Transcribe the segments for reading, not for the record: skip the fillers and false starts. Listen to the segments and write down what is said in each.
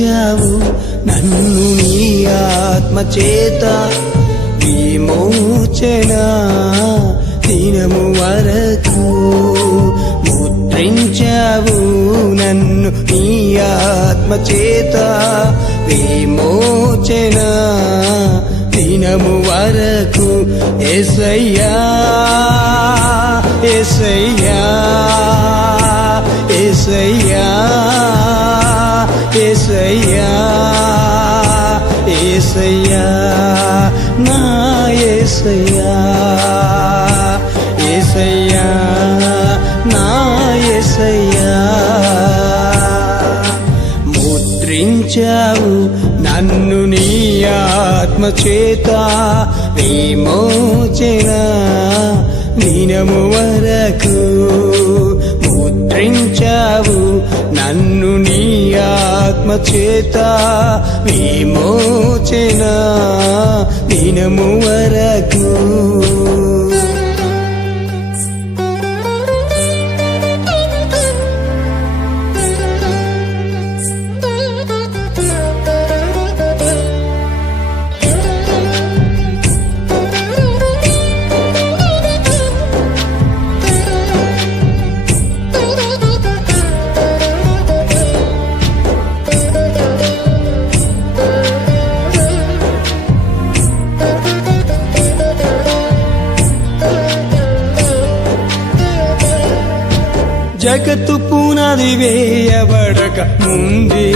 ముద్రించావు నన్ను నీ ఆత్మ చేత విమోచన దినము వరకు ముద్రించావు నన్ను నీ ఆత్మ చేత విమోచన దినము వరకు యేసయ్యా యేసయ్యా యేసయ్యా యేసయ్యా యేసయ్యా నా యేసయ్యా యేసయ్యా నా యేసయ్యా ముద్రించావు నన్ను నీ ఆత్మ చేత విమోచన దినము వరకు ముద్రించావు నన్ను నీ ఆత్మ చేత విమోచన దినము వరకు జగత్తు పునాది వేయబడక ముందే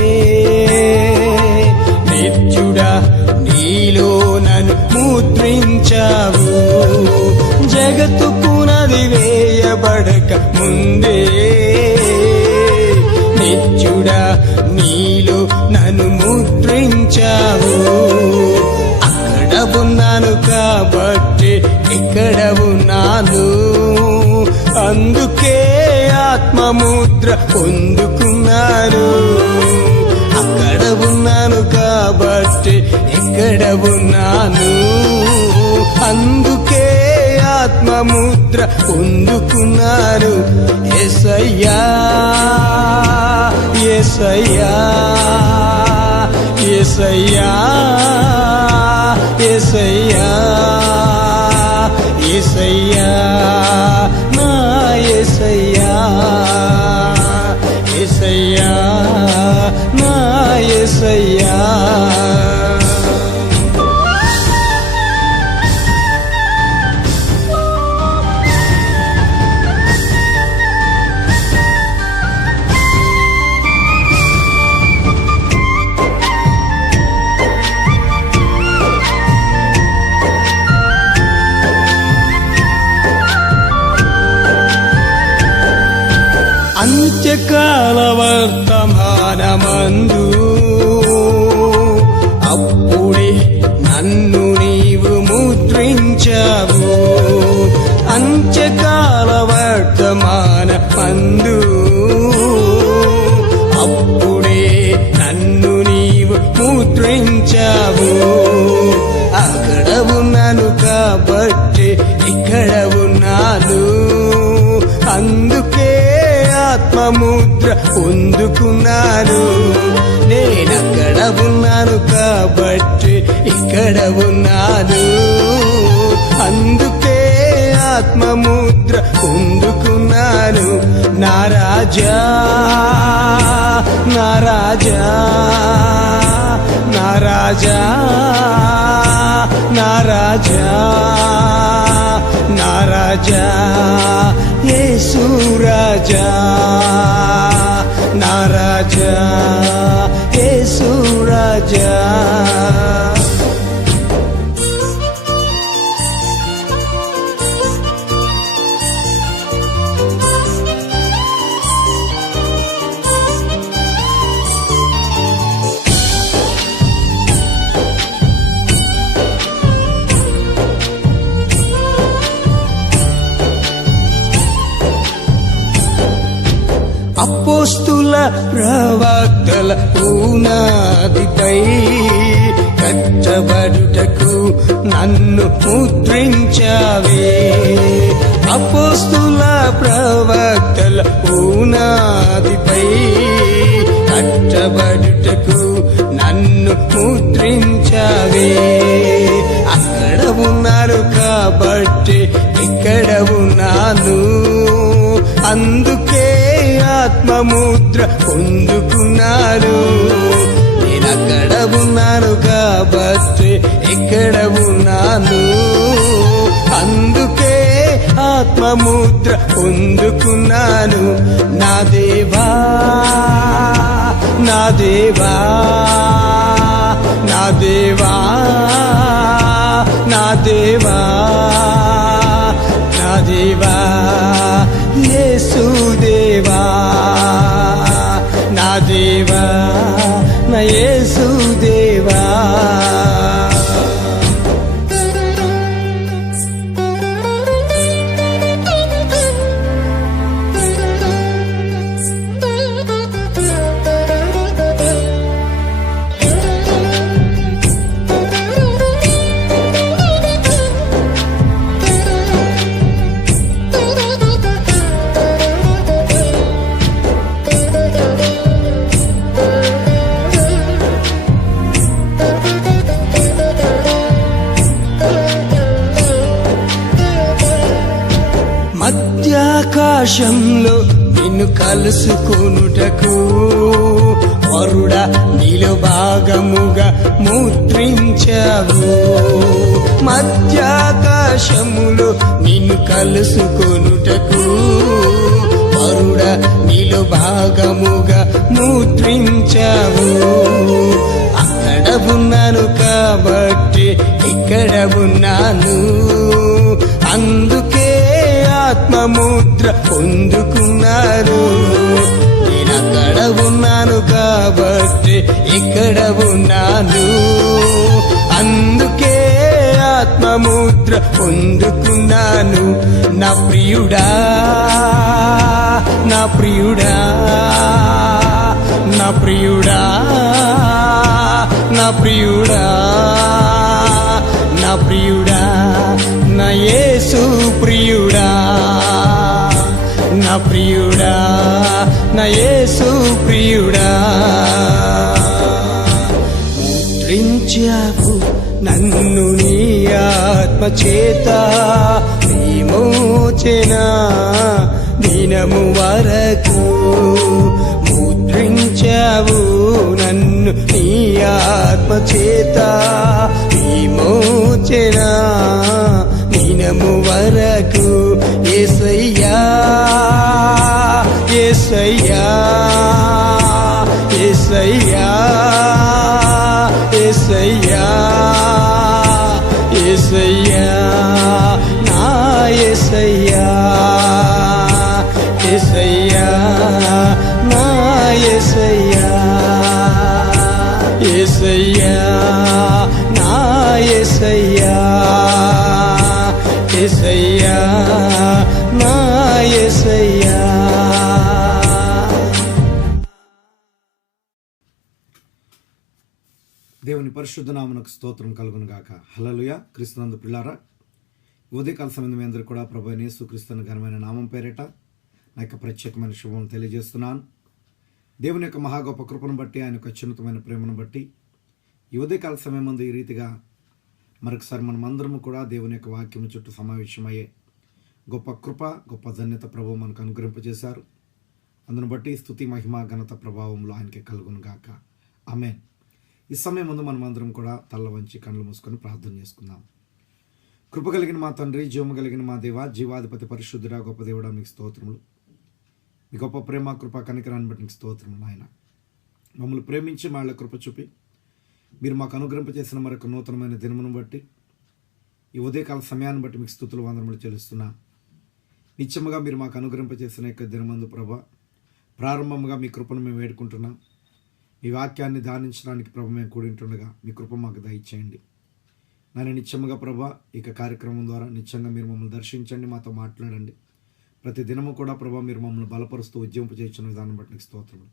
నిత్యుడా నీలో నన్ను ముద్రించావు జగత్తు పునాది వేయబడక ముందే నిత్యుడా నీలో నన్ను ముద్రించావు అక్కడ ఉన్నాను కాబట్టి ఇక్కడ ఉన్నాను అందుకే ఆత్మముద్ర పొందుకున్నాను అక్కడ ఉన్నాను కాబట్టి ఎక్కడ ఉన్నాను అందుకే ఆత్మముద్ర పొందుకున్నాను యేసయ్యా యేసయ్యా యేసయ్యా యేసయ్యా యేసయ్యా నా యేసయ్యా యేసయ్యా నా యేసయ్యా అంత్యకాల వర్తమానమందు అప్పుడే నన్ను నీవు ముద్రించావు అంత్యకాల వర్తమానమందు అప్పుడే నన్ను నీవు ముద్రించావు అక్కడ ఉన్నాను కాబట్టి ఇక్కడ ఉన్నాను అందుకే ఆత్మముద్ర పొందుకున్నాను నేనక్కడ ఉన్నాను కాబట్టి ఇక్కడ ఉన్నాను అందుకే ఆత్మముద్ర పొందుకున్నాను నా రాజా నా రాజా నా రాజా నా రాజా నా రాజా యేసు రాజా నా రాజా యేసు రాజా అపోస్తుల ప్రవక్తల పునాదిపై కట్టబడుటకు నన్ను ముద్రించావే అపోస్తుల ప్రవక్తల పునాదిపై కట్టబడుటకు ముద్రించావే. అక్కడ ఉన్నాను కాబట్టి ఇక్కడ ఉన్నాను, అందుకే ఆత్మముద్ర పొందుకున్నాను. నేనక్కడ ఉన్నాను కాబట్టి ఇక్కడ ఉన్నాను, అందుకే ఆత్మముద్ర పొందుకున్నాను. నా దేవా నా దేవా నా దేవా నా దేవా నా దేవా యేసుదేవా, నా దేవా నా యేసుదేవా. మధ్యాకాశంలో నిన్ను కలుసుకొనుటకు వరుడా నీలో భాగముగా ముద్రించావు. మధ్యాకాశములో నిన్ను కలుసుకొనుటకు వరుడా నీలో భాగముగా ముద్రించావు. అక్కడ ఉన్నాను కాబట్టి ఇక్కడ ఉన్నాను, అందుకే ఆత్మముద్ర పొందుకున్నారు. నేనక్కడ ఉన్నాను కాబట్టి ఇక్కడ ఉన్నాను, అందుకే ఆత్మముద్ర పొందుకున్నాను. నా ప్రియుడా నా ప్రియుడా నా ప్రియుడా నా ప్రియుడా నా ప్రియుడా నా యేసు ప్రియుడా, నా ప్రియుడా నా యేసు ప్రియుడా. ముద్రించావు నన్ను నీ ఆత్మ చేత, విమోచన దినము వరకు. ముద్రించావు నన్ను నీ ఆత్మ చేత, విమోచన దినము వరకు. యేసయ్యా యేసయ్యా యేసయ్యా యేసయ్యా యేసయ్యా నా యేసయ్యా, యేసయ్యా నా యేసయ్యా, యేసయ్యా నా యేసయ్యా, యేసయ్యా నా యేసయ్యా. దేవుని పరిశుద్ధ నామమునకు స్తోత్రం కలుగును గాక. హల్లెలూయా. క్రీస్తునందు పిల్లారా, ఉదయకాల సమయం మీ అందరూ కూడా ప్రభువైన యేసుక్రీస్తు ఘనమైన నామం పేరిట నా యొక్క ప్రత్యేకమైన శుభం తెలియజేస్తున్నాను. దేవుని యొక్క మహా గొప్ప కృపను బట్టి, ఆయన యొక్క అత్యున్నతమైన ప్రేమను బట్టి ఈ ఉదయకాల సమయం ముందు ఈ రీతిగా మరొకసారి మనం అందరము కూడా దేవుని యొక్క వాక్యం చుట్టూ సమావేశమయ్యే గొప్ప కృప, గొప్ప ధన్యత ప్రభువు మనకు అనుగ్రహింపజేశారు. అందును బట్టి స్తుతి, మహిమ, ఘనత, ప్రభావంలో ఆయనకి కలుగును గాక. ఆమేన్. ఈ సమయం ముందు మనం అందరం కూడా తల్ల వంచి కళ్ళు మూసుకొని ప్రార్థన చేసుకుందాం. కృప కలిగిన మా తండ్రి, జీవము కలిగిన మా దేవ, జీవాధిపతి, పరిశుద్ధుడా, గొప్ప దేవుడా, మీకు స్తోత్రములు. మీ గొప్ప ప్రేమ, కృప, కనికరాన్ని బట్టి మీకు స్తోత్రములు. ఆయన మమ్మల్ని ప్రేమించి మా కృప చూపి మీరు మాకు అనుగ్రహింపచేసిన మరొక నూతనమైన దినమును బట్టి, ఈ ఉదయకాల సమయాన్ని బట్టి మీకు స్తుతులు, వందనములు చెల్లిస్తున్నా. నిత్యముగా మీరు మాకు అనుగ్రహింపచేసిన యొక్క దినమందు ప్రభా, ప్రారంభముగా మీ కృపను మేము వేడుకుంటున్నాం. మీ వాక్యాన్ని ధ్యానించడానికి ప్రభు మేము కూడింటుండగా మీ కృప మాకు దయచేయండి. నన్ను నిత్యముగా ప్రభా, ఇక కార్యక్రమం ద్వారా నిత్యంగా మీరు మమ్మల్ని దర్శించండి, మాతో మాట్లాడండి. ప్రతి దినము కూడా ప్రభా మీరు మమ్మల్ని బలపరుస్తూ ఉద్యమింపజేసిన విధానం బట్టి నీకు స్తోత్రములు.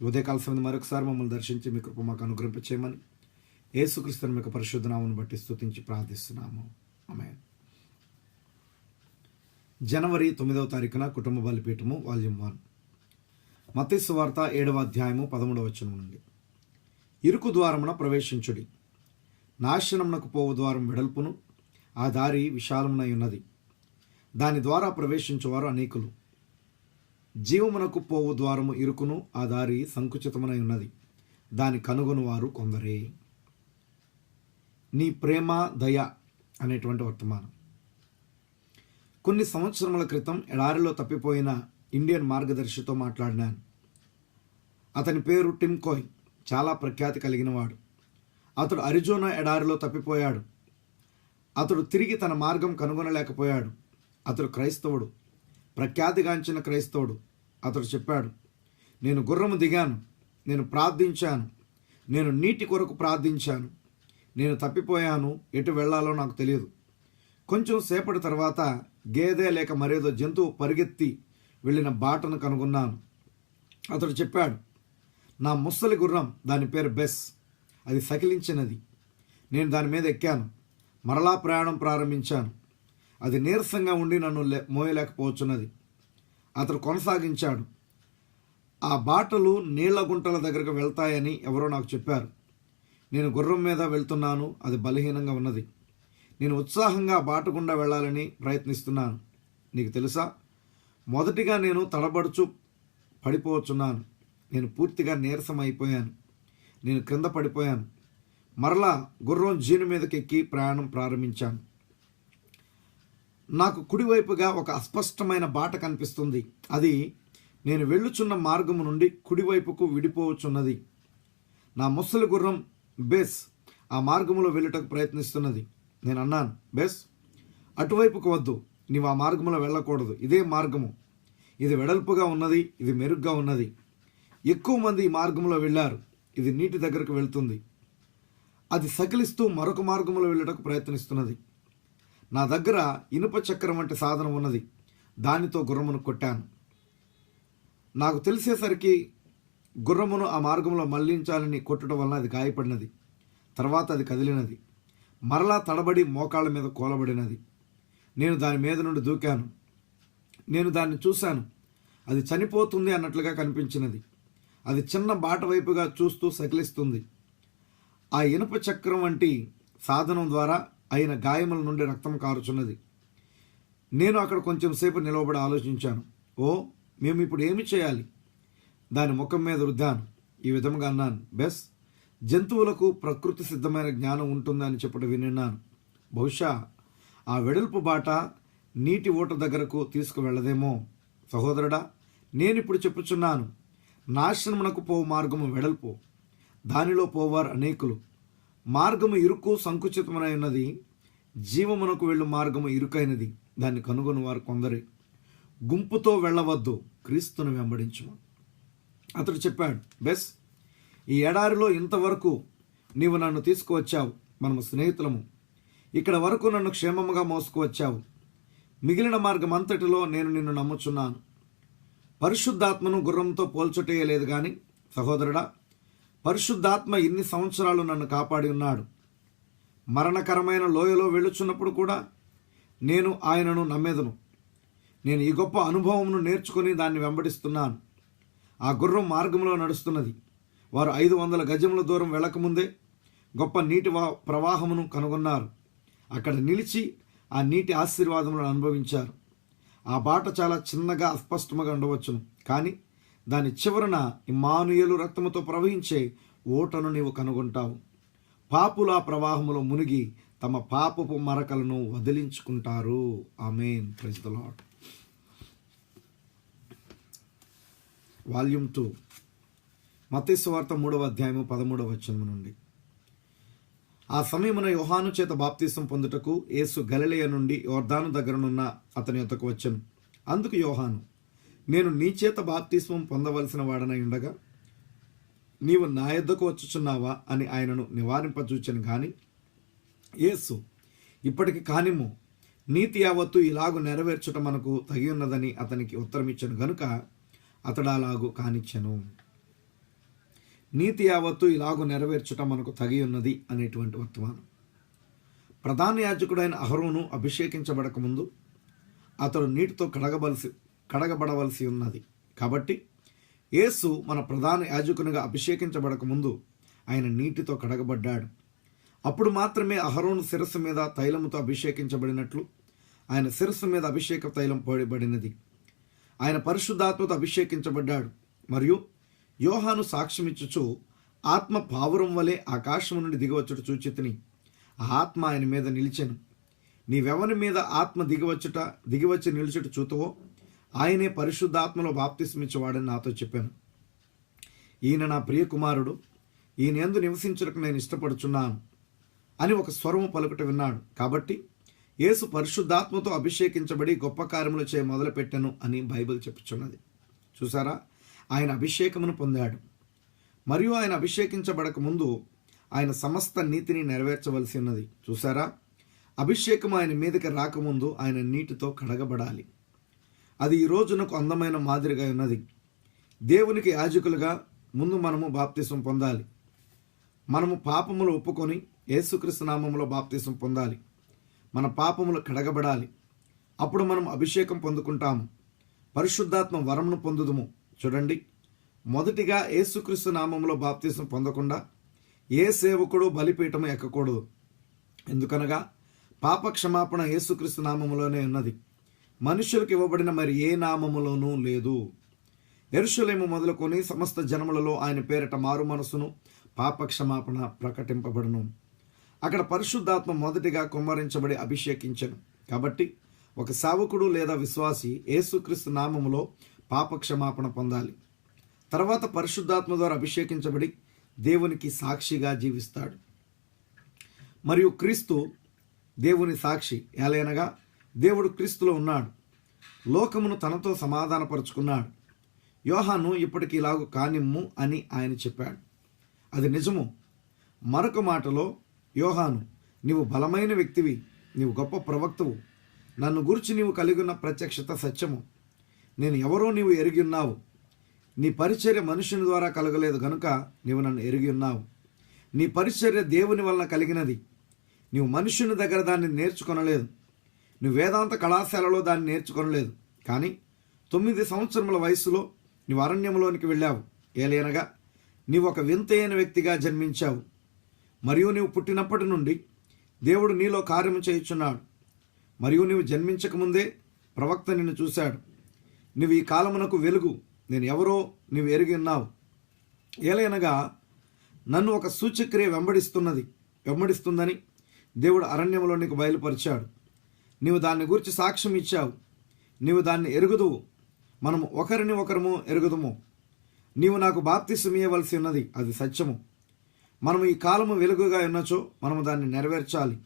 ఉదయకాల సమయం మరొకసారి మమ్మల్ని దర్శించి మీ కృప మాకు అనుగ్రహింపచేయమని యేసుక్రీస్తుని మీకు పరిశుద్ధ నామమును బట్టి స్తుతించి ప్రార్థిస్తున్నాము. ఆమేన్. జనవరి 9వ తారీఖున కుటుంబ బలిపీఠము వాల్యూమ్ 1. మత్తయి సువార్త 7వ అధ్యాయము 13వ వచనం నుండి. ఇరుకు ద్వారమున ప్రవేశించుడి. నాశనమునకు పోవు ద్వారం వెడల్పును, ఆ దారి విశాలమునై ఉన్నది, దాని ద్వారా ప్రవేశించువారు అనేకులు. జీవమునకు పోవు ద్వారము ఇరుకును, ఆ దారి సంకుచితమునై ఉన్నది, దాని కనుగొను వారు కొందరే. నీ ప్రేమ దయ అనేటువంటి వర్తమానం. కొన్ని సంవత్సరముల క్రితం ఎడారిలో తప్పిపోయిన ఇండియన్ మార్గదర్శితో మాట్లాడినాను. అతని పేరు టిమ్ కోయ్. చాలా ప్రఖ్యాతి కలిగినవాడు. అతడు అరిజోనా ఎడారిలో తప్పిపోయాడు. అతడు తిరిగి తన మార్గం కనుగొనలేకపోయాడు. అతడు క్రైస్తవుడు, ప్రఖ్యాతిగాంచిన క్రైస్తవుడు. అతడు చెప్పాడు, నేను గుర్రము దిగాను, నేను ప్రార్థించాను, నేను నీటి కొరకు ప్రార్థించాను, నేను తప్పిపోయాను, ఎటు వెళ్ళాలో నాకు తెలియదు. కొంచెం సేపటి తర్వాత గేదె లేక మరేదో జంతువు పరిగెత్తి వెళ్ళిన బాటను కనుగొన్నాను. అతడు చెప్పాడు, నా ముసలి గుర్రం, దాని పేరు బెస్, అది సకిలించినది. నేను దాని మీద ఎక్కాను, మరలా ప్రయాణం ప్రారంభించాను. అది నీరసంగా ఉండి నన్ను మోయలేకపోవచ్చున్నది. అతడు కొనసాగించాడు, ఆ బాటలు నీళ్ల గుంటల దగ్గరకు వెళ్తాయని ఎవరో నాకు చెప్పారు. నేను గుర్రం మీద వెళ్తున్నాను, అది బలహీనంగా ఉన్నది. నేను ఉత్సాహంగా బాట గుండా వెళ్ళాలని ప్రయత్నిస్తున్నాను. నీకు తెలుసా, మొదటిగా నేను తడబడుచు పడిపోవచ్చున్నాను. నేను పూర్తిగా నీరసం అయిపోయాను. నేను క్రింద పడిపోయాను. మరలా గుర్రం జీను మీదకి ఎక్కి ప్రయాణం ప్రారంభించాను. నాకు కుడివైపుగా ఒక అస్పష్టమైన బాట కనిపిస్తుంది. అది నేను వెళ్ళుచున్న మార్గము నుండి కుడివైపుకు విడిపోవచ్చున్నది. నా ముసలి గుర్రం బెస్ ఆ మార్గములో వెళ్ళుటకు ప్రయత్నిస్తున్నది. నేను అన్నాను, బెస్, అటువైపుకు వద్దు, నీవు ఆ మార్గంలో వెళ్ళకూడదు. ఇదే మార్గము, ఇది వెడల్పుగా ఉన్నది, ఇది మెరుగ్గా ఉన్నది. ఎక్కువ మంది ఈ మార్గంలో వెళ్ళారు. ఇది నీటి దగ్గరకు వెళ్తుంది. అది సకిలిస్తూ మరొక మార్గంలో వెళ్ళటకు ప్రయత్నిస్తున్నది. నా దగ్గర ఇనుప చక్రం వంటి సాధనం ఉన్నది. దానితో గుర్రమును కొట్టాను. నాకు తెలిసేసరికి గుర్రమును ఆ మార్గంలో మళ్లించాలని కొట్టడం వలన అది గాయపడినది. తర్వాత అది కదిలినది. మరలా తడబడి మోకాళ్ళ మీద కూలబడినది. నేను దాని మీద నుండి దూకాను. నేను దాన్ని చూశాను. అది చనిపోతుంది అన్నట్లుగా కనిపించినది. అది చిన్న బాట వైపుగా చూస్తూ సకిలిస్తుంది. ఆ ఇనుప చక్రం వంటి సాధనం ద్వారా అయిన గాయముల నుండి రక్తం కారుచున్నది. నేను అక్కడ కొంచెం సేపు నిలవబడి ఆలోచించాను. మేము ఇప్పుడు ఏమి చేయాలి? దాని ముఖం మీద రుద్దాను. ఈ విధంగా అన్నాను, బెస్, జంతువులకు ప్రకృతి సిద్ధమైన జ్ఞానం ఉంటుందని చెప్పడం విన్నాను. బహుశా ఆ వెడల్పు బాట నీటి ఊట దగ్గరకు తీసుకువెళ్ళదేమో. సహోదరుడా, నేనిప్పుడు చెప్పుచున్నాను, నాశనమునకు పోవు మార్గము వెడల్పు, దానిలో పోవారు అనేకులు. మార్గము ఇరుకు సంకుచితమై ఉన్నది, జీవమునకు వెళ్ళు మార్గము ఇరుకైనది, దాన్ని కనుగొని వారు కొందరే. గుంపుతో వెళ్ళవద్దు, క్రీస్తును వెంబడించు. అతడు చెప్పాడు, బెస్, ఈ ఎడారిలో ఇంతవరకు నీవు నన్ను తీసుకువచ్చావు. మనము స్నేహితులము. ఇక్కడ వరకు నన్ను క్షేమముగా మోసుకువచ్చావు. మిగిలిన మార్గం అంతటిలో నేను నిన్ను నమ్ముచున్నాను. పరిశుద్ధాత్మను గుర్రంతో పోల్చుటేయలేదు కానీ సహోదరుడా, పరిశుద్ధాత్మ ఇన్ని సంవత్సరాలు నన్ను కాపాడి ఉన్నాడు. మరణకరమైన లోయలో వెళ్ళుచున్నప్పుడు కూడా నేను ఆయనను నమ్మేదను. నేను ఈ గొప్ప అనుభవమును నేర్చుకుని దాన్ని వెంబడిస్తున్నాను. ఆ గుర్రం మార్గంలో నడుస్తున్నది. వారు 500 గజముల దూరం వెళ్ళకముందే గొప్ప నీటి ప్రవాహమును కనుగొన్నారు. అక్కడ నిలిచి ఆ నీటి ఆశీర్వాదములను అనుభవించారు. ఆ బాట చాలా చిన్నగా అస్పష్టంగా ఉండవచ్చును, కానీ దాని చివరన ఇమ్మానుయేలు రక్తముతో ప్రవహించే ఓటను నీవు కనుగొంటావు. పాపుల ప్రవాహములో మునిగి తమ పాపపు మరకలను వదిలించుకుంటారు. ఆమేన్. Praise the Lord. వాల్యూమ్ 2, మత్తయి సువార్త 3వ అధ్యాయము 13వ వచనం నుండి. ఆ సమయమున యోహాను చేత బాప్తిసం పొందుటకు యేసు గలిలయ నుండి యోర్దాను దగ్గరనున్న అతని యొద్దకు వచ్చెను. అందుకు యోహాను, నేను నీ చేత బాప్తిస్మం పొందవలసిన వాడనై ఉండగా నీవు నా యొద్దకు వచ్చుచున్నావా అని ఆయనను నివారింపజూచెను. గాని యేసు, ఇప్పటికి కానిమ్ము, నీతి యావత్తు ఇలాగు నెరవేర్చుట మనకు తగి ఉన్నదని అతనికి ఉత్తరమిచ్చెను గనుక అతడు అలాగు కానిచ్చెను. నీతి యావత్తు ఇలాగు నెరవేర్చుట మనకు తగి ఉన్నది అనేటువంటి వర్తమానం. ప్రధాన యాజకుడైన అహరోను అభిషేకించబడక ముందు అతడు నీటితో కడగబడవలసి ఉన్నది. కాబట్టి యేసు మన ప్రధాన యాజకునిగా అభిషేకించబడక ముందు ఆయన నీటితో కడగబడ్డాడు. అప్పుడు మాత్రమే అహరోను శిరస్సు మీద తైలముతో అభిషేకించబడినట్లు ఆయన శిరస్సు మీద అభిషేక తైలం పోయబడినది. ఆయన పరిశుద్ధాత్మతో అభిషేకించబడ్డాడు. మరియు యోహాను సాక్ష్యమిచ్చుచు ఆత్మ పావురం వలె ఆకాశము నుండి దిగవచ్చుట చూచితిని. ఆ ఆత్మ ఆయన మీద నిలిచెను. నీవెవరి మీద ఆత్మ దిగివచ్చి నిలిచుట చూతువో ఆయనే పరిశుద్ధాత్మలో బాప్తిస్మిచ్చేవాడని నాతో చెప్పాను. ఈయన నా ప్రియ కుమారుడు, ఈయన యందు నివసించుటకు నేను ఇష్టపడుచున్నాను అని ఒక స్వరము పలుకుట విన్నాడు. కాబట్టి యేసు పరిశుద్ధాత్మతో అభిషేకించబడి గొప్ప కార్యములు చేయ మొదలుపెట్టెను అని బైబిల్ చెప్పుచున్నది. చూసారా, ఆయన అభిషేకమును పొందాడు. మరియు ఆయన అభిషేకించబడక ముందు ఆయన సమస్త నీతిని నెరవేర్చవలసి ఉన్నది. చూసారా, అభిషేకం ఆయన మీదకి రాకముందు ఆయన నీటితో కడగబడాలి. అది ఈ రోజునకు అందమైన మాదిరిగా ఉన్నది. దేవునికి యాజకులుగా ముందు మనము బాప్తిసం పొందాలి. మనము పాపములు ఒప్పుకొని యేసుక్రీస్తు నామములో బాప్తిసం పొందాలి. మన పాపములు కడగబడాలి. అప్పుడు మనం అభిషేకం పొందుకుంటాము. పరిశుద్ధాత్మ వరమును పొందుదుము. చూడండి, మొదటిగా యేసుక్రీస్తు నామములో బాప్తిసం పొందకుండా ఏ సేవకుడు బలిపీఠము ఎక్కకూడదు. ఎందుకనగా పాప క్షమాపణ యేసుక్రీస్తు నామములోనే ఉన్నది. మనుషులకు ఇవ్వబడిన మరి ఏ నామములోనూ లేదు. యెరూషలేము మొదలుకొని సమస్త జనములలో ఆయన పేరిట మారు మనసును పాప క్షమాపణ ప్రకటింపబడును. అక్కడ పరిశుద్ధాత్మ మొదటిగా కుమ్మరించబడి అభిషేకించను. కాబట్టి ఒక సేవకుడు లేదా విశ్వాసి యేసుక్రీస్తు నామములో పాప క్షమాపణ పొందాలి. తర్వాత పరిశుద్ధాత్మ ద్వారా అభిషేకించబడి దేవునికి సాక్షిగా జీవిస్తాడు. మరియు క్రీస్తు దేవుని సాక్షి. ఎలయనగా దేవుడు క్రీస్తులో ఉన్నాడు. లోకమును తనతో సమాధానపరుచుకున్నాడు. యోహాను ఇప్పటికి ఇలాగు కానిమ్ము అని ఆయన చెప్పాడు. అది నిజము. మరొక మాటలో యోహాను, నీవు బలమైన వ్యక్తివి, నీవు గొప్ప ప్రవక్తవు, నన్ను గురించి నీవు కలిగి ఉన్న ప్రత్యక్షత సత్యము, నేను ఎవరో నీవు ఎరిగి ఉన్నావు, నీ పరిచర్య మనుషుని ద్వారా కలగలేదు గనుక నీవు నన్ను ఎరిగి ఉన్నావు, నీ పరిచర్య దేవుని వలన కలిగినది, నీవు మనుషుని దగ్గర దాన్ని నేర్చుకొనలేదు, నువ్వు వేదాంత కళాశాలలో దాన్ని నేర్చుకొనలేదు, కానీ 9 సంవత్సరముల వయసులో నీవు అరణ్యంలోనికి వెళ్ళావు. ఏలైనగా నీవు ఒక వింతైన వ్యక్తిగా జన్మించావు. మరియు నీవు పుట్టినప్పటి నుండి దేవుడు నీలో కార్యము చేయుచున్నాడు. మరియు నీవు జన్మించకముందే ప్రవక్త నిన్ను చూశాడు. నువ్వు ఈ కాలమునకు వెలుగు, నేను ఎవరో నీవు ఎరిగి ఉన్నావు. ఏలైనగా నన్ను ఒక సూచక్రియ వెంబడిస్తుందని దేవుడు అరణ్యంలో నీకు బయలుపరిచాడు. నీవు దాన్ని గురించి సాక్ష్యం ఇచ్చావు. నీవు దాన్ని ఎరుగుదువు. మనము ఒకరిని ఒకరము ఎరుగుదుము. నీవు నాకు బాప్తిసం ఇయ్యవలసి ఉన్నది, అది సత్యము. మనము ఈ కాలము వెలుగుగా ఉన్నచో మనము దాన్ని నెరవేర్చాలి.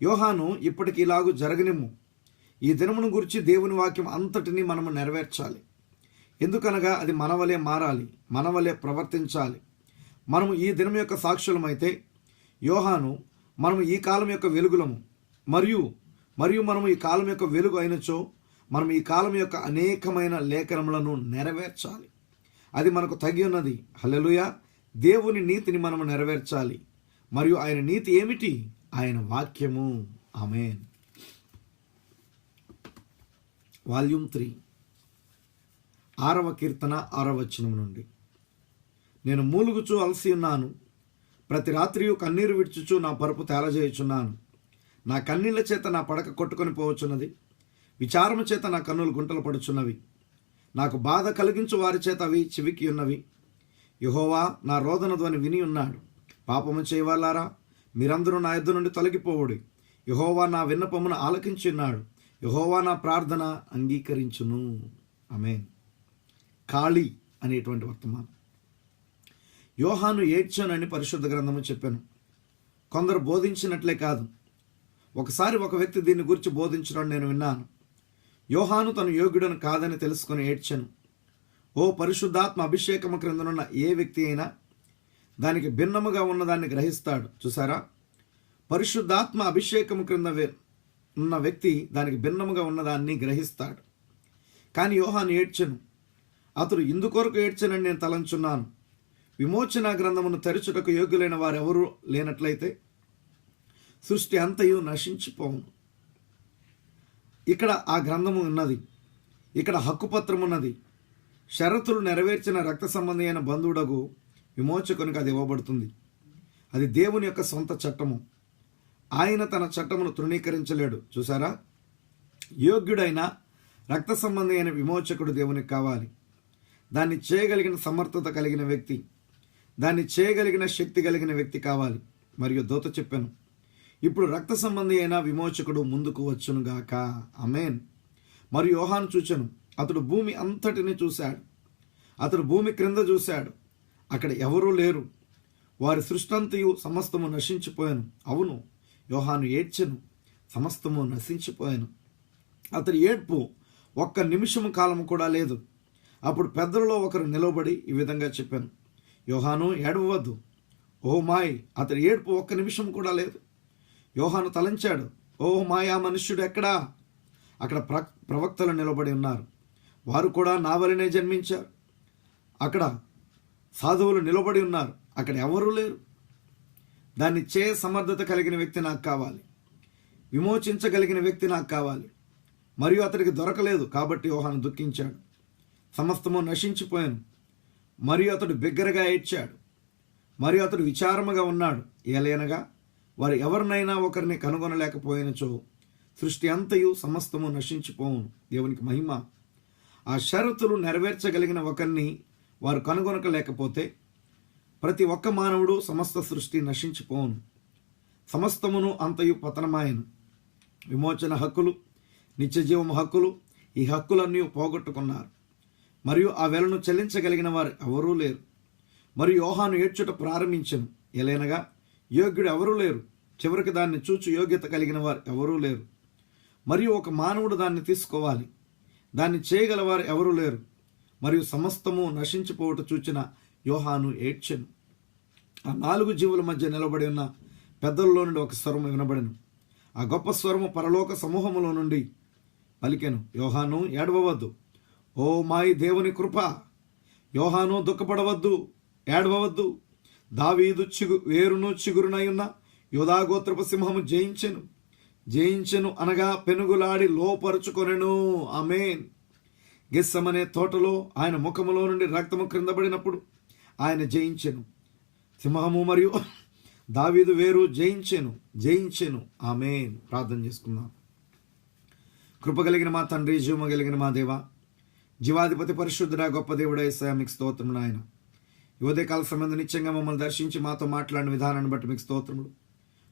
యోహాను ఇప్పటికి ఇలాగూ జరగనిమ్ము. ఈ దినమును గురించి దేవుని వాక్యం అంతటినీ మనము నెరవేర్చాలి. ఎందుకనగా అది మనవలే మారాలి, మనవలే ప్రవర్తించాలి. మనము ఈ దినం యొక్క సాక్షులమైతే యోహాను, మనము ఈ కాలం యొక్క వెలుగులము. మరియు మనము ఈ కాలం యొక్క వెలుగు అయినచో మనం ఈ కాలం యొక్క అనేకమైన లేఖనములను నెరవేర్చాలి. అది మనకు తగి ఉన్నది. హల్లెలూయా. దేవుని నీతిని మనము నెరవేర్చాలి. మరియు ఆయన నీతి ఏమిటి? ఆయన వాక్యము. ఆమేన్. వాల్యూమ్ 3, 6వ కీర్తన 6వ వచనం నుండి. నేను మూలుగుచూ అలసి ఉన్నాను, ప్రతి రాత్రియు కన్నీరు విడుచుచు నా పరుపు తేలజేయుచున్నాను. నా కన్నీళ్ల చేత నా పడక కొట్టుకొని పోవచ్చున్నది, విచారము చేత నా కన్నులు గుంటలు పడుచున్నవి. నాకు బాధ కలిగించు వారి చేత అవి చివికి ఉన్నవి. యెహోవా నా రోదన ధ్వని విని ఉన్నాడు. పాపము చేయవాలారా, మీరందరూ నా యొద్ద నుండి తొలగిపోవుడి. యెహోవా నా విన్నపమును ఆలకించి ఉన్నాడు. యెహోవా నా ప్రార్థన అంగీకరించును. ఆమేన్. ఖాళీ అనేటువంటి వర్తమానం. యోహాను ఏడ్చానని పరిశుద్ధ గ్రంథము చెప్పాను. కొందరు బోధించినట్లే కాదు, ఒకసారి ఒక వ్యక్తి దీన్ని గురించి బోధించడం నేను విన్నాను. యోహాను తను యోగ్యుడను కాదని తెలుసుకొని ఏడ్చాను. ఓ పరిశుద్ధాత్మ అభిషేకము క్రిందనున్న ఏ వ్యక్తి అయినా దానికి భిన్నముగా ఉన్నదాన్ని గ్రహిస్తాడు. చూసారా, పరిశుద్ధాత్మ అభిషేకము క్రింద ఉన్న వ్యక్తి దానికి భిన్నముగా ఉన్నదాన్ని గ్రహిస్తాడు. కానీ యోహాను ఏడ్చెను. అతడు ఇందుకొరకు ఏడ్చనని నేను తలంచున్నాను. విమోచన గ్రంథమును తెరచుటకు యోగ్యులైన వారెవరూ లేనట్లయితే సృష్టి అంతయు నశించిపోవును. ఇక్కడ ఆ గ్రంథము ఉన్నది, ఇక్కడ హక్కుపత్రం ఉన్నది. షరతులు నెరవేర్చిన రక్త సంబంధి అయిన బంధువుడగు విమోచకునికి అది ఇవ్వబడుతుంది. అది దేవుని యొక్క సొంత చట్టము. ఆయన తన చట్టమును తృణీకరించలేడు. చూసారా, యోగ్యుడైన రక్త సంబంధి అయిన విమోచకుడు దేవునికి కావాలి. దాన్ని చేయగలిగిన సమర్థత కలిగిన వ్యక్తి, దాన్ని చేయగలిగిన శక్తి కలిగిన వ్యక్తి కావాలి. మరియు దూత చెప్పాను, ఇప్పుడు రక్త సంబంధి అయిన విమోచకుడు ముందుకు వచ్చునుగాక. ఆమేన్. మరియు యోహాను చూచెను, అతడు భూమి అంతటిని చూశాడు. అతడు భూమి క్రింద చూశాడు, అక్కడ ఎవరూ లేరు. వారి సృష్టంతయు సమస్తము నశించిపోయాను. అవును, యోహాను ఏడ్చెను, సమస్తము నశించిపోయాను. అతడి ఏడ్పు ఒక్క నిమిషము కాలము కూడా లేదు. అప్పుడు పెద్దలలో ఒకరు నిలబడి ఈ విధంగా చెప్పాను, యోహాను ఏడవవద్దు. ఓ మాయ్, అతడి ఏడ్పు ఒక్క నిమిషం కూడా లేదు. యోహాను తలంచాడు, ఓ మాయ్, ఆ మనుష్యుడు ఎక్కడా? అక్కడ ప్రవక్తలు నిలబడి ఉన్నారు. వారు కూడా నా వలనే జన్మించారు. అక్కడ సాధువులు నిలబడి ఉన్నారు. అక్కడ ఎవరూ లేరు. దాన్ని సమర్థత కలిగిన వ్యక్తి నాకు కావాలి. విమోచించగలిగిన వ్యక్తి నాకు కావాలి. మరియు అతడికి దొరకలేదు. కాబట్టి యోహాను దుఃఖించాడు. సమస్తము నశించిపోయాను. మరియు అతడు బిగ్గరగా ఏడ్చాడు. మరియు అతడు విచారముగా ఉన్నాడు. ఏలైనగా వారు ఎవరినైనా ఒకరిని కనుగొనలేకపోయినచో సృష్టి అంతయు సమస్తము నశించిపోవును. దేవునికి మహిమ. ఆ షరతులు నెరవేర్చగలిగిన ఒకరిని వారు కనుగొనకలేకపోతే ప్రతి ఒక్క మానవుడు సమస్త సృష్టి నశించిపోవును. సమస్తమును అంతయు పతనమాయను. విమోచన హక్కులు, నిత్యజీవము హక్కులు, ఈ హక్కులన్నీ పోగొట్టుకున్నారు. మరియు ఆ వెలను చెల్లించగలిగిన వారు ఎవరూ లేరు. మరియు యోహాను ఏడ్చుట ప్రారంభించెను. ఎలైనగా యోగ్యుడు ఎవరూ లేరు. చివరికి దాన్ని చూచు యోగ్యత కలిగిన వారు ఎవరూ లేరు. మరియు ఒక మానవుడు దాన్ని తీసుకోవాలి. దాన్ని చేయగలవారు ఎవరూ లేరు. మరియు సమస్తము నశించిపోవట చూచిన యోహాను ఏడ్చెను. ఆ 4 జీవుల మధ్య నిలబడి ఉన్న పెద్దలలో నుండి ఒక స్వరము వినబడెను. ఆ గొప్ప స్వరము పరలోక సమూహములో నుండి పలికెను, యోహాను ఏడవవద్దు. ఓ మాయి, దేవుని కృప. యోహాను దుఃఖపడవద్దు, ఏడవవద్దు. దావీదు వేరును చిగురునై ఉన్న యోధాగోత్రపు సింహము జయించెను అనగా పెనుగులాడి లోపరుచుకొనెను. ఆమేన్. గెస్సమనే తోటలో ఆయన ముఖములో నుండి రక్తము క్రింద పడినప్పుడు ఆయన జయించెను. సింహము మరియు దావీదు వేరు జయించెను. ఆమేన్. ప్రార్థన చేసుకుందాం. కృపగలిగిన మా తండ్రి, జీవము కలిగిన మా దేవ, జీవాధిపతి పరిశుద్ధుడా, గొప్ప దేవుడా యేసయ్యా, మీకు స్తోత్రము నాయన. ఈ ఉదయకాల సమయంలో నిత్యంగా మమ్మల్ని దర్శించి మాతో మాట్లాడిన విధానాన్ని బట్టి మీకు స్తోత్రములు.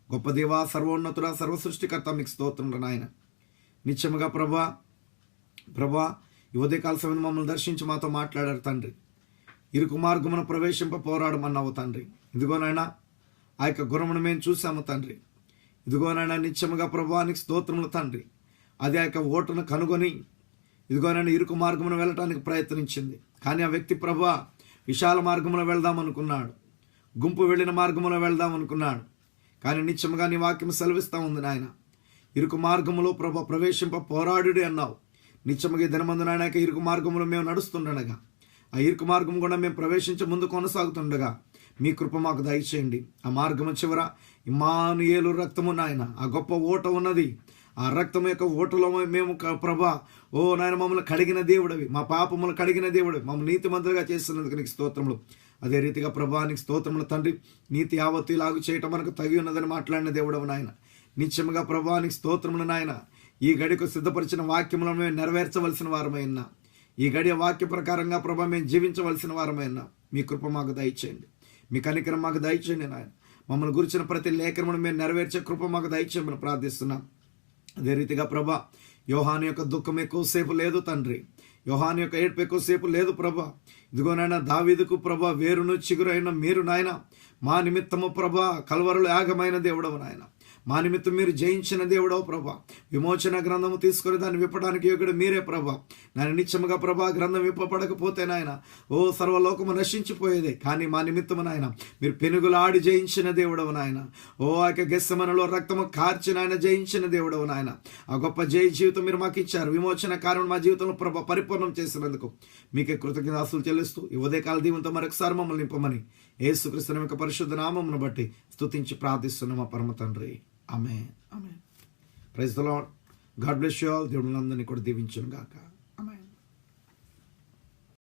గొప్ప దేవా, సర్వోన్నతుడా, సర్వసృష్టికర్త, మీకు స్తోత్రములు నాయన. నిత్యముగా ప్రభా ఈ ఉదయకాల సమయంలో మమ్మల్ని దర్శించి మాతో మాట్లాడారు తండ్రి. ఇరుకు మార్గమున ప్రవేశింప పోరాడమన్నావు తండ్రి. ఇదిగోనైనా ఆ యొక్క గుణమును మేము చూసాము తండ్రి. ఇదిగోనైనా నిత్యముగా ప్రభానికి స్తోత్రములు తండ్రి. అది ఆ యొక్క ఓటును కనుగొని ఇదిగోనైనా ఇరుకు మార్గమున వెళ్ళటానికి ప్రయత్నించింది. కానీ ఆ వ్యక్తి ప్రభా విశాల మార్గమున వెళ్దామనుకున్నాడు. గుంపు వెళ్ళిన మార్గమున వెళ్దామనుకున్నాడు. కానీ నిత్యముగా నీ వాక్యం సెలవిస్తూ ఉంది నాయన. ఇరుకు మార్గములో ప్రభా ప్రవేశింప పోరాడుడి అన్నావు. నిత్యముగా దినమందు నాయన ఇరుకు మార్గములో మేము నడుస్తుండగా, ఆ ఇరుకు మార్గం కూడా మేము ప్రవేశించి ముందు కొనసాగుతుండగా మీ కృప మాకు దయచేయండి. ఆ మార్గము చివర ఇమ్మానుయేలు రక్తము నాయన, ఆ గొప్ప ఓట ఉన్నది. ఆ రక్తము యొక్క ఓటలో మేము ప్రభా ఓ నాయన మమ్మల్ని కడిగిన దేవుడివి, మా పాపములు కడిగిన దేవుడివి, మమ్మల్ని నీతిమంతులుగా చేస్తున్నందుకు నీకు స్తోత్రములు. అదే రీతిగా ప్రభా నీకు స్తోత్రములు తండ్రి. నీతి యావత్తు ఇలాగు చేయటం మనకు తగి ఉన్నదని మాట్లాడిన దేవుడవు నాయన. నిత్యముగా ప్రభా నీకు స్తోత్రములు నాయన. ఈ గడికు సిద్ధపరిచిన వాక్యములను మేము నెరవేర్చవలసిన వారమైనా, ఈ గడియ వాక్య ప్రకారంగా ప్రభా మేము జీవించవలసిన వారమైనా మీ కృప మాకు దయచేయండి. మీ కనికరం మాకు దయచేయండి నాయన. మమ్మల్ని గురించిన ప్రతి లేఖనమును మేము నెరవేర్చే కృప మాకు దయచేయమని ప్రార్థిస్తున్నాం. అదే రీతిగా ప్రభా యోహాను యొక్క దుఃఖం ఎక్కువసేపు లేదు తండ్రి. యోహాను యొక్క ఏడ్పు ఎక్కువసేపు లేదు ప్రభా. ఇదిగోనైనా దావీదుకు ప్రభా వేరును చిగురైన మీరు నాయన మా నిమిత్తము ప్రభా కల్వరులు యాగమైన దేవుడవు నాయన. మా నిమిత్తం మీరు జయించిన దేవుడవు ప్రభా. విమోచన గ్రంథము తీసుకొని దాన్ని విప్పడానికి యోగుడు మీరే ప్రభా. నాయన నిత్యముగా ప్రభా గ్రంథం విప్పబడకపోతే నాయన ఓ సర్వలోకము నశించిపోయేదే. కానీ మా నిమిత్తము నాయన మీరు పెనుగులాడి జయించిన దేవుడవు నాయన. ఓ ఆ యొక్క గెస్సెమనలో రక్తము కార్చిన ఆయన జయించిన దేవుడవు నాయన. ఆ గొప్ప జయ జీవితం మీరు మాకు ఇచ్చారు. విమోచన కారణం మా జీవితంలో ప్రభా పరిపూర్ణం చేసినందుకు మీకే కృతజ్ఞతాస్తులు చెల్లిస్తూ ఈ ఉదయకాల దీవంతో మరొకసారి మమ్మల్ని నింపమని యేసుక్రీస్తు యొక్క పరిశుద్ధ నామమును బట్టి స్తుతించి ప్రార్థిస్తున్న మా పరమ తండ్రి. ఆమేన్. ఆమేన్. Praise the Lord. God bless you all. దేవుడు అందరినీ కూడా దీవించును గాక.